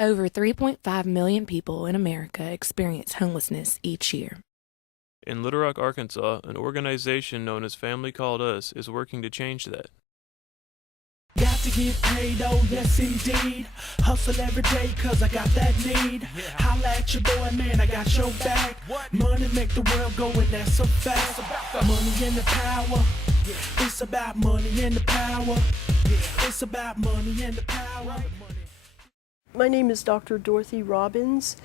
Over 3.5 million people in America experience homelessness each year. In Little Rock, Arkansas, an organization known as Family Called Us is working to change that. Got to get paid, oh yes indeed. Hustle every day cause I got that need. Holla at your boy, man, I got your back. Money make the world go and that's a fact. Money and the power. It's about money and the power. It's about money and the power. My name is Dr. Dorothy Robbins.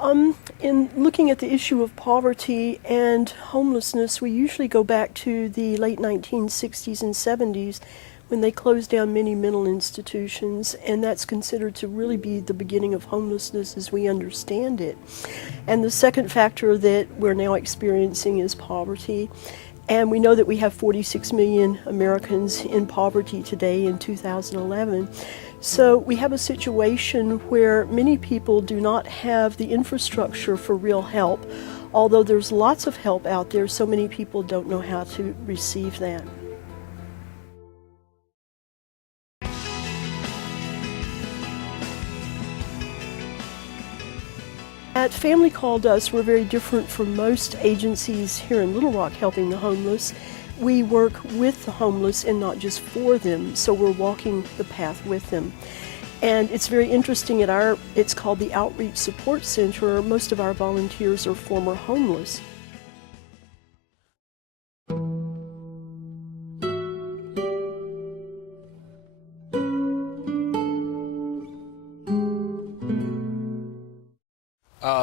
In looking at the issue of poverty and homelessness, we usually go back to the late 1960s and 70s when they closed down many mental institutions, and that's considered to really be the beginning of homelessness as we understand it. And the second factor that we're now experiencing is poverty. And we know that we have 46 million Americans in poverty today in 2011. So we have a situation where many people do not have the infrastructure for real help. Although there's lots of help out there, so many people don't know how to receive that. At Family Called Us, we're very different from most agencies here in Little Rock helping the homeless. We work with the homeless and not just for them, so we're walking the path with them. And it's very interesting, it's called the Outreach Support Center. Most of our volunteers are former homeless.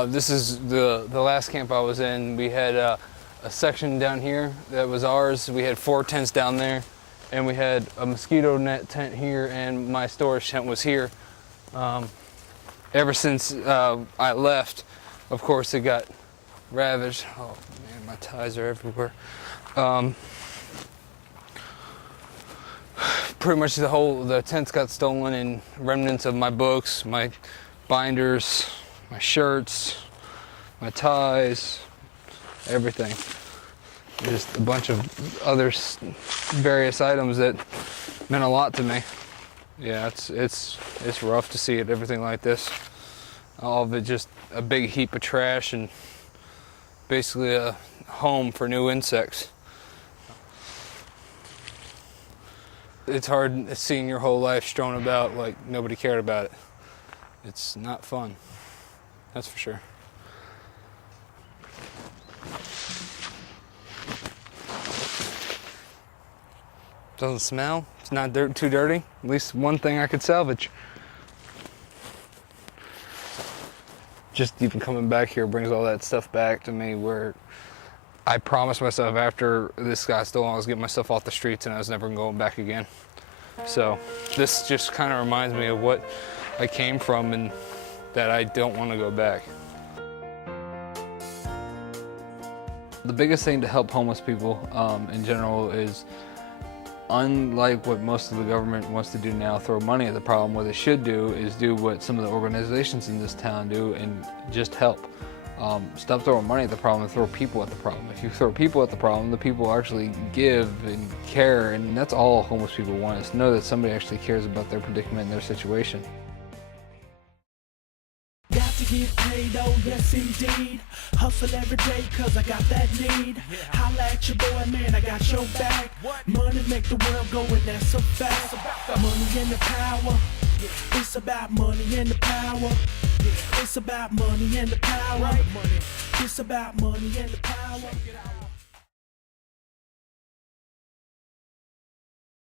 This is the last camp I was in. We had a section down here that was ours. We had 4 tents down there, and we had a mosquito net tent here, and my storage tent was here. Ever since I left, of course, it got ravaged. Oh man, my ties are everywhere. Pretty much the tents got stolen, and remnants of my books, my binders, my shirts, my ties, everything. Just a bunch of other various items that meant a lot to me. Yeah, it's rough to see it, everything like this. All of it just a big heap of trash and basically a home for new insects. It's hard seeing your whole life strewn about like nobody cared about it. It's not fun. That's for sure. Doesn't smell. It's not too dirty. At least one thing I could salvage. Just even coming back here brings all that stuff back to me where I promised myself after this got stolen I was getting myself off the streets and I was never going back again. So this just kind of reminds me of what I came from and that I don't want to go back. The biggest thing to help homeless people in general is, unlike what most of the government wants to do now, throw money at the problem, what they should do is do what some of the organizations in this town do and just help. Stop throwing money at the problem and throw people at the problem. If you throw people at the problem, the people actually give and care, and that's all homeless people want, is to know that somebody actually cares about their predicament and their situation. Got to get paid, oh yes indeed. Hustle every day cause I got that need. Holla at your boy, man, I got your back. Money make the world go and that's a fact. Money and the power. It's about money and the power. It's about money and the power. It's about money and the power.